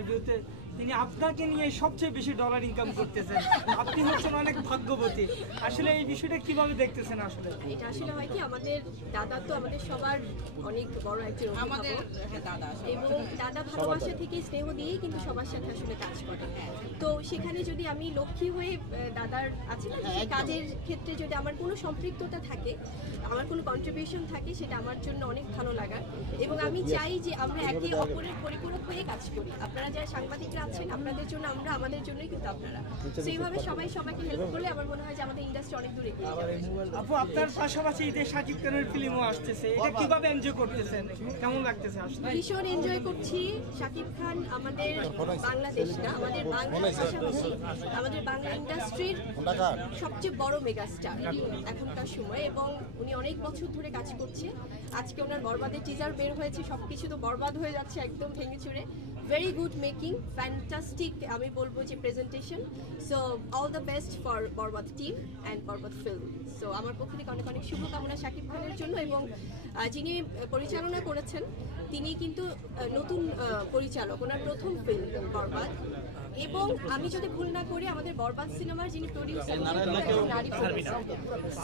ইন্টারভিউতে তিনি আপনাকে নিয়ে সবচেয়ে বেশি ডলার ইনকাম করতেছেন। আপনি হচ্ছেন অনেক ভাগ্যবতী। আসলে এই বিষয়টা কিভাবে দেখতেছেন? আসলে এটা আসলে হয় কি, আমাদের দাদা তো আমাদের সবার অনেক বড় একজন অভিভাবক, এবং দাদা ভালোবাসা থেকে স্নেহ দিয়েই কিন্তু সবার সাথে আসলে কাজ করে। তো সেখানে যদি আমি লক্ষ্মী হয়ে দাদার আছে না সেই কাজের ক্ষেত্রে যদি আমার কোনো সম্পৃক্ততা থাকে, আমার কোনো কন্ট্রিবিউশন থাকে, সেটা আমার জন্য অনেক ভালো লাগার। এবং আমি চাই যে আমরা একে অপরের পরিপূরক হয়ে কাজ করি। আপনারা যারা সাংবাদিকরা আছেন, আপনাদের জন্য আমরা, আমাদের জন্যই কিন্তু আপনারা। সেইভাবে সবাই সবাইকে হেল্প করলে আমার মনে হয় যে আমাদের ইন্ডাস্ট্রি অনেক দূর এগিয়ে যাবে। আপু, আপনার পাশাপাশি ঈদে শাকিব খানের ফিল্মও আসতেছে, এটা কিভাবে এনজয় করতেছেন? কেমন লাগতেছে আসলে? ভীষণ এনজয় করছি। শাকিব খান আমাদের বাংলাদেশ না, আমাদের বাংলার পাশাপাশি আমাদের বাংলা ইন্ডাস্ট্রির সবচেয়ে বড় মেগাস্টার এখনকার সময়, এবং উনি অনেক বছর ধরে কাজ করছে। আজকে ওনার বরবাদের টিজার বের হয়েছে, সবকিছু তো বরবাদ হয়ে যাচ্ছে একদম ভেঙে চুরে। ভেরি গুড মেকিং, ফ্যান্টাস্টিক আমি বলবো যে presentation. So all the best for Borbaad team and Borbaad film. So আমার পক্ষ থেকে অনেক অনেক শুভকামনা শাকিব খানের জন্য, এবং যিনি পরিচালনা করেছেন তিনি কিন্তু নতুন পরিচালক, ওনার প্রথম ফিল্ম বরবাদ। এবং আমি যদি ভুল না করি আমাদের বরবাদ সিনেমার যিনি প্রডিউসার নারী প্রডিউসার।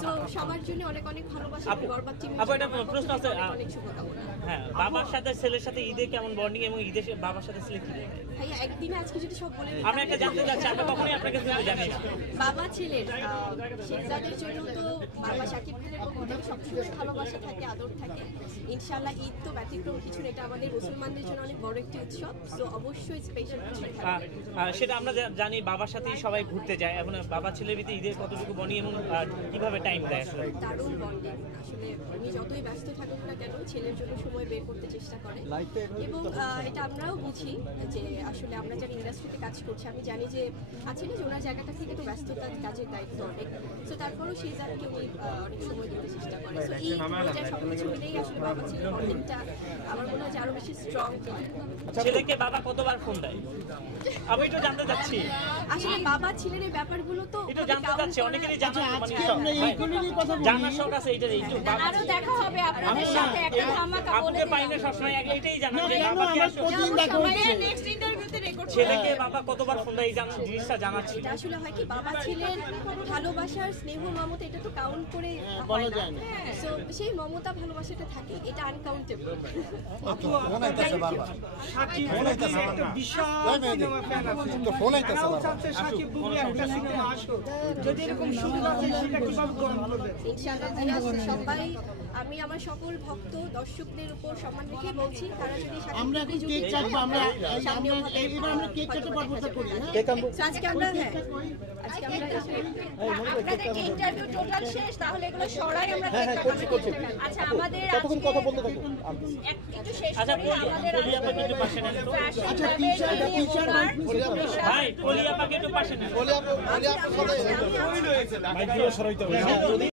সো সবার জন্য অনেক অনেক ভালোবাসা বরবাদ টিমের জন্য, অনেক শুভকামনা। হ্যাঁ, বাবার সাথে ছেলের সাথে ঈদে কেমন বন্ডিং, এবং ঈদে বাবার সাথে ছেলে কি দেখে? ভাইয়া একদিনে আজকে যদি সব বলে আমি একটা জানতে চাচ্ছি, আমরা কখনোই আপনাকে জানি না। বাবা ছেলের শেহজাদের জন্য তো বাবা শাকিব খানের পক্ষ থেকে সবসময় ভালোবাসা থাকে, আদর থাকে। ইনশাআল্লাহ ঈদ তো ব্যতিক্রম কিছু, এটা আমাদের মুসলমানদের জন্য অনেক বড় একটি উৎসব। সো অবশ্যই স্পেশাল কিছু থাকবে। সেটা আমরা জানি, বাবার সাথেই সবাই ঘুরতে যায়। এখন বাবা ছেলের ভিতরে ঈদের কতটুকু বন্ডিং এবং কিভাবে টাইম দেয়? আসলে দারুণ বন্ডিং। আসলে উনি যতই ব্যস্ত থাকুক না কেন ছেলের জন্য সময় বের করতে চেষ্টা করে, এবং এটা আমরাও বুঝি যে আসলে আমরা যারা ইন্ডাস্ট্রিতে কাজ করছি, আমি জানি যে আছে না যে ওনার জায়গাটা থেকে তো ব্যস্ততার কাজের দায়িত্ব অনেক। সো তারপরেও সেই জায়গাকে উনি অনেক সময় দিতে চেষ্টা করে। সো এই সব কিছু মিলেই আসলে বাবা ছেলের বন্ডিংটা আমার মনে হয় যে আরো বেশি স্ট্রং। ছেলেকে বাবা কতবার ফোন দেয়? আমি একটু জানতে চাচ্ছি। আসলে বাবা ছেলের এই ব্যাপারগুলো তো একটু জানতে চাচ্ছি, অনেকেরই জানার শখ আছে। এইটা একটু আরো দেখা হবে আপনাদের সাথে, একটা ধামাকা বলে পাই না সবসময় এটাই জানা যে বাবাকে নেক্সট ইন্টারভিউতে রেকর্ড ছেলেকে বাবা কতবার ফোন দেয়, এই জিনিসটা জানাচ্ছি। এটা আসলে হয় কি, বাবা ছেলের ভালোবাসার স্নেহ মমতা এটা তো কাউন্ট করে হয় না। সো সেই মমতা ভালোবাসাটা থাকে, এটা আনকাউন্টেবল। আপু, শাকিব একটা বিশাল সিনেমা ফ্যান আছে, তারাও চাচ্ছে শাকিব বুবলি একটা সিনেমা আসুক। যদি এরকম সুযোগ আছে সেটা কিভাবে গ্রহণ করবেন? ইনশাআল্লাহ সবাই, আমি আমার সকল ভক্ত দর্শকদের উপর সম্মান রেখে বলছি, তারা যদি আমরা এখন কেক কাটবো, আমরা এবার আমরা কেক কাটতে পর্বটা করি। আজকে আমরা আজকে আমরা আপনাদের যে ইন্টারভিউ টোটাল শেষ, তাহলে এগুলো সরাই আমরা কেক কাটবো। আচ্ছা, আমাদের কতক্ষণ কথা বলতে থাকো? একটু শেষ করি। আমাদের আচ্ছা, টিচার ভাই পলিয়াপাকে একটু পাশে নেন। বলি আপু সাথে